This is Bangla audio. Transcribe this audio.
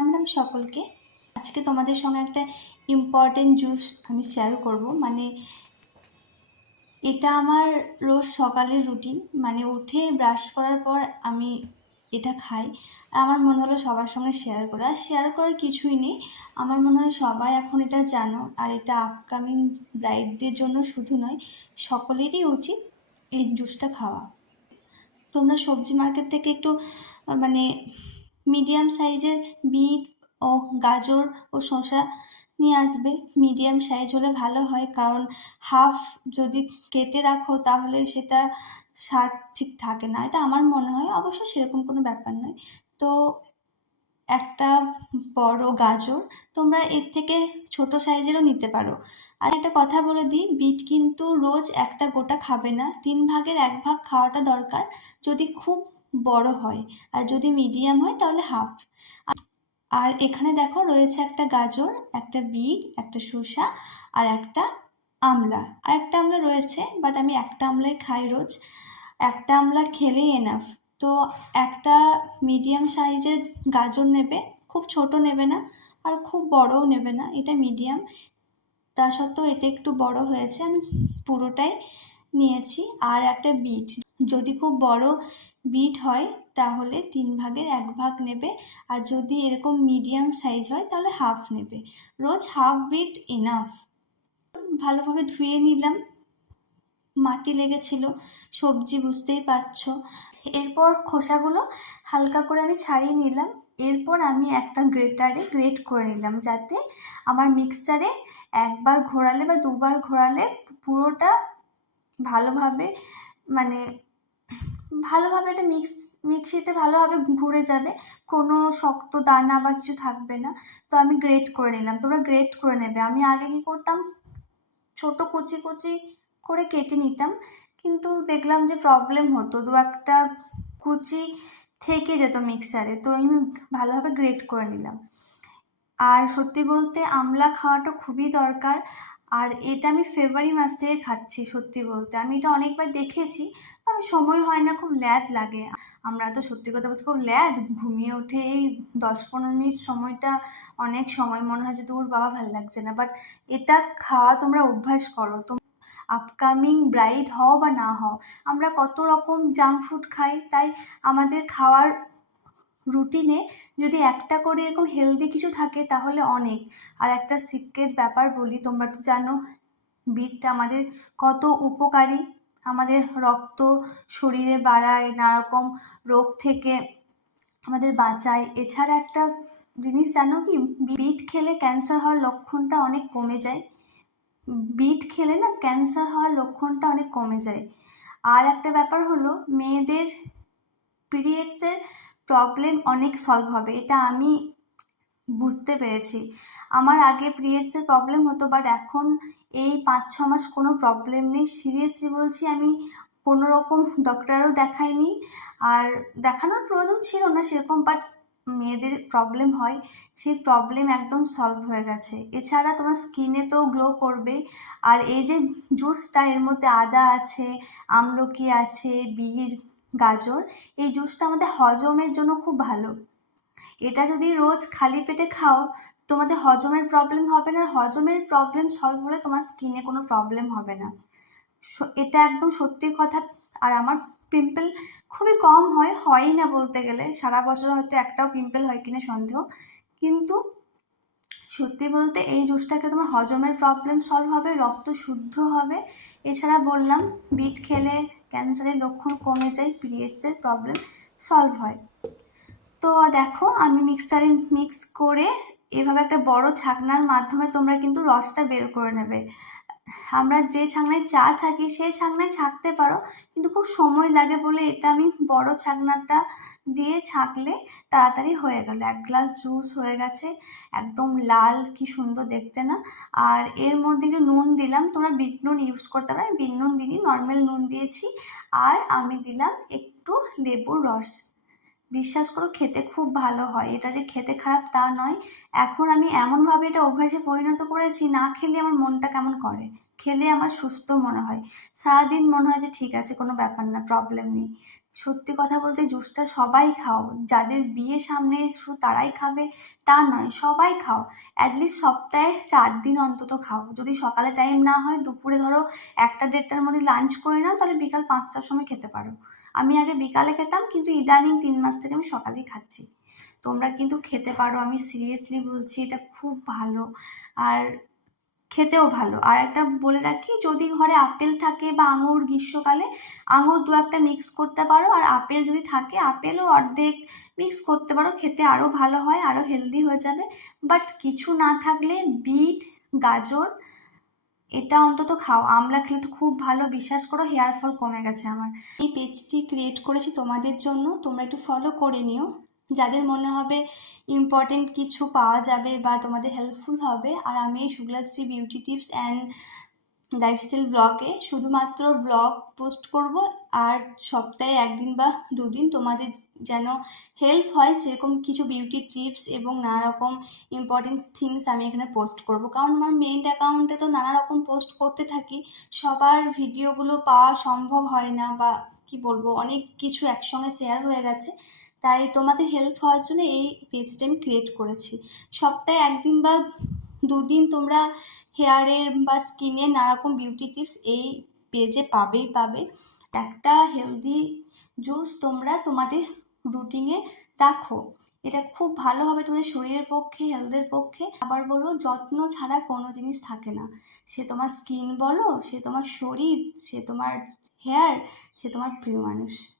রাম রাম সকলকে। আজকে তোমাদের সঙ্গে একটা ইম্পর্টেন্ট জুস আমি শেয়ার করব। মানে এটা আমার রোজ সকালের রুটিন মানে উঠে ব্রাশ করার পর আমি এটা খাই। আমার মনে হলো সবার সঙ্গে শেয়ার করা। শেয়ার করার কিছুই নেই। আমার মনে হয় সবাই এখন এটা জানো। আর এটা আপকামিং ব্রাইডদের জন্য শুধু নয়, সকলেরই উচিত এই জুসটা খাওয়া। তোমরা সবজি মার্কেট থেকে একটু মানে মিডিয়াম সাইজের বিট ও গাজর ও শসা নিয়ে আসবে। মিডিয়াম সাইজ হলে ভালো হয়, কারণ হাফ যদি কেটে রাখো তাহলে সেটা স্বাদ ঠিক থাকে না। এটা আমার মনে হয়, অবশ্য সেরকম কোনো ব্যাপার নয়। তো একটা বড় গাজর তোমরা এর থেকে ছোট সাইজেরও নিতে পারো। আর একটা কথা বলে দিই, বিট কিন্তু রোজ একটা গোটা খাবে না, তিন ভাগের এক ভাগ খাওয়াটা দরকার। যদি খুব বড় হয়। আর যদি মিডিয়াম হয়, তাহলে হাফ আর এখানে দেখো রয়েছে একটা গাজর, একটা বিট, একটা শসা, আর একটা আমলা। আর একটা আমলা রয়েছে বাট আমি একটা আমলাই খাই রোজ। একটা আমলা খেলেই এনাফ তো একটা মিডিয়াম সাইজের গাজর নেবে, খুব ছোট নেবে না, আর খুব বড়ও নেবে না, এটা মিডিয়াম তা সত্ত্বেও এটা একটু বড় হয়েছে, আমি পুরোটাই নিয়েছি। আর একটা বিট, যদি খুব বড় বিট হয়, তাহলে তিন ভাগের এক ভাগ নেবে। আর যদি এরকম মিডিয়াম সাইজ হয়, তাহলে হাফ নেবে। রোজ হাফ বিট এনাফ ভালোভাবে ধুয়ে নিলাম। মাটি লেগেছিল, সবজি বুঝতেই পারছ। এরপর খোসাগুলো হালকা করে আমি ছাড়িয়ে নিলাম। এরপর আমি একটা গ্রেটারে গ্রেট করে নিলাম, যাতে আমার মিক্সচারে একবার ঘোরালে বা দুবার ঘোরালে পুরোটা ভালোভাবে মানে ভালোভাবে এটা মিক্স মিক্সিতে ভালোভাবে ঘুরে যাবে। কোনো শক্ত দানা বা কিছু থাকবে না। তো আমি গ্রেট করে নিলাম। তোমরা গ্রেট করে নেবে। আমি আগে কী করতাম? ছোট কুচি কুচি করে কেটে নিতাম। কিন্তু দেখলাম যে প্রবলেম হতো। দু একটা কুচি থেকে যেত মিক্সারে তো আমি ভালোভাবে গ্রেট করে নিলাম। আর সত্যি বলতে আমলা খাওয়াটা খুবই দরকার। আর এটা আমি ফেব্রুয়ারি মাস থেকে খাচ্ছি সত্যি বলতে। আমি এটা অনেকবার দেখেছি। সময় হয় না, খুব ল্যাদ লাগে। আমরা তো সত্যি কথা বলতে খুব ল্যাদ। ঘুমিয়ে উঠে এই দশ পনেরো মিনিট সময়টা অনেক সময় মনে হয় যে দূর বাবা ভালো লাগছে না। বাট এটা খাওয়া তোমরা অভ্যাস করো। তো আপকামিং ব্রাইড হও বা না হও, আমরা কত রকম জাঙ্ক ফুড খাই, তাই আমাদের খাওয়ার রুটিনে যদি একটা করে এরকম হেলদি কিছু থাকে তাহলে অনেক। আর একটা সিক্রেট ব্যাপার বলি, তোমরা তো জানো, বিটটা আমাদের কত উপকারী। আমাদের রক্ত শরীরে বাড়ায়, নানারকম রোগ থেকে আমাদের বাঁচায়। এছাড়া একটা জিনিস জানো কি? বিট খেলে ক্যান্সার হওয়ার লক্ষণটা অনেক কমে যায়। বিট খেলে না ক্যান্সার হওয়ার লক্ষণটা অনেক কমে যায়। আর একটা ব্যাপার হলো, মেয়েদের পিরিয়ডসের প্রবলেম অনেক সলভ হবে। এটা আমি বুঝতে পেরেছি। আমার আগে পিরিয়ডসের প্রবলেম হতো বাট এখন এই পাঁচ ছ মাস কোনো প্রবলেম নেই। সিরিয়াসলি বলছি, আমি কোনো রকম ডক্টরও দেখাইনি। আর দেখানোর প্রয়োজন ছিল না সেরকম বাট মেয়েদের প্রবলেম হয়। সেই প্রবলেম একদম সলভ হয়ে গেছে। এছাড়া তোমার স্কিনে তো গ্লো করবে। আর এই যে জুসটা এর মধ্যে আদা আছে, আমলকি আছে বীর গাজর, এই জুসটা আমাদের হজমের জন্য খুব ভালো। এটা যদি রোজ খালি পেটে খাও, তোমাদের হজমের প্রবলেম হবে না। হজমের প্রবলেম সলভ হলে তোমার স্কিনে কোনো প্রবলেম হবে না। এটা একদম সত্যি কথা। আর আমার পিম্পল খুবই কম হয়, হয়ই না বলতে গেলে। সারা বছর হয়তো একটাও পিম্পল হয় কিনা সন্দেহ। কিন্তু সত্যি বলতে এই জুসটাকে তোমার হজমের প্রবলেম সলভ হবে, রক্ত শুদ্ধ হবে। এছাড়া বললাম বিট খেলে ক্যান্সারের লক্ষণ কমে যায় পিরিয়ডসের প্রবলেম সলভ হয়। তো দেখো, আমি মিক্সারে মিক্স করে এভাবে একটা বড় ছাকনার মাধ্যমে তোমরা কিন্তু রসটা বের করে নেবে। আমরা যে ছাকনায় চা ছাকি, সেই ছাকনায় ছাকতে পারো, কিন্তু খুব সময় লাগে বলে এটা আমি বড় ছাকনাটা দিয়ে ছাকলে তাড়াতাড়ি হয়ে গেল। এক গ্লাস জুস হয়ে গেছে, একদম লাল, কি সুন্দর দেখতে না? আর এর মধ্যে একটু নুন দিলাম, তোমরা বিট নুন ইউজ করতে পারো বিট নুন দিইনি নর্মাল নুন দিয়েছি। আর আমি দিলাম একটু লেবুর রস। বিশ্বাস করো খেতে খুব ভালো হয়। এটা যে খেতে খারাপ তা নয়। এখন আমি এমনভাবে এটা অভ্যাসে পরিণত করেছি, না খেলে আমার মনটা কেমন করে? খেলে আমার সুস্থ মনে হয়। সারাদিন মনে হয় যে ঠিক আছে, কোনো ব্যাপার না প্রবলেম নেই। সত্যি কথা বলতে জুসটা সবাই খাও। যাদের বিয়ে সামনে শুধু তারাই খাবে, তা নয়, সবাই খাও। অ্যাটলিস্ট সপ্তাহে চার দিন অন্তত খাও। যদি সকালে টাইম না হয়, দুপুরে ধরো একটা দেড়টার মধ্যে লাঞ্চ করে নাও, তাহলে বিকাল পাঁচটার সময় খেতে পারো। আমি আগে বিকালে খেতাম, কিন্তু ইদানিং তিন মাস থেকে আমি সকালেই খাচ্ছি। তোমরা কিন্তু খেতে পারো, আমি সিরিয়াসলি বলছি, এটা খুব ভালো। আর খেতেও ভালো। আর একটা বলে রাখি, যদি ঘরে আপেল থাকে বা আঙুর গ্রীষ্মকালে, আঙুর দু একটা মিক্স করতে পারো। আর আপেল যদি থাকে, আপেলও অর্ধেক মিক্স করতে পারো, খেতে আরও ভালো হয় আরও হেলদি হয়ে যাবে। বাট কিছু না থাকলে বিট, গাজর এটা অন্তত খাও। আমলা খেলে তো খুব ভালো। বিশ্বাস করো হেয়ার ফল কমে গেছে আমার। এই পেজটি ক্রিয়েট করেছি তোমাদের জন্য। তোমরা একটু ফলো করে নিও। যাদের মনে হবে ইম্পর্টেন্ট কিছু পাওয়া যাবে বা তোমাদের হেল্পফুল হবে, আর আমি এই Shuklashree beauty tips and lifestyle ব্লগে শুধুমাত্র ব্লগ পোস্ট করব আর সপ্তাহে একদিন বা দুদিন তোমাদের যেন হেল্প হয় সেরকম কিছু বিউটি টিপস এবং নানা রকম ইম্পর্টেন্ট থিংস আমি এখানে পোস্ট করব। কারণ আমার মেইন অ্যাকাউন্টে তো নানা রকম পোস্ট করতে থাকি, সবার ভিডিওগুলো পাওয়া সম্ভব হয় না বা কি বলব, অনেক কিছু একসঙ্গে শেয়ার হয়ে গেছে। তাই তোমাদের হেল্প হওয়ার জন্য এই পেজটা আমি ক্রিয়েট করেছি। সপ্তাহে একদিন বা দুদিন তোমরা হেয়ারের বা স্কিনের নানারকম বিউটি টিপস এই পেজে পাবেই পাবে একটা হেলদি জুস তোমরা তোমাদের রুটিনে রাখো। এটা খুব ভালো হবে তোমাদের শরীরের পক্ষে হেলথের পক্ষে। আবার বলব যত্ন ছাড়া কোনো জিনিস থাকে না। সে তোমার স্কিন বলো, সে তোমার শরীর, সে তোমার হেয়ার সে তোমার প্রিয় মানুষ।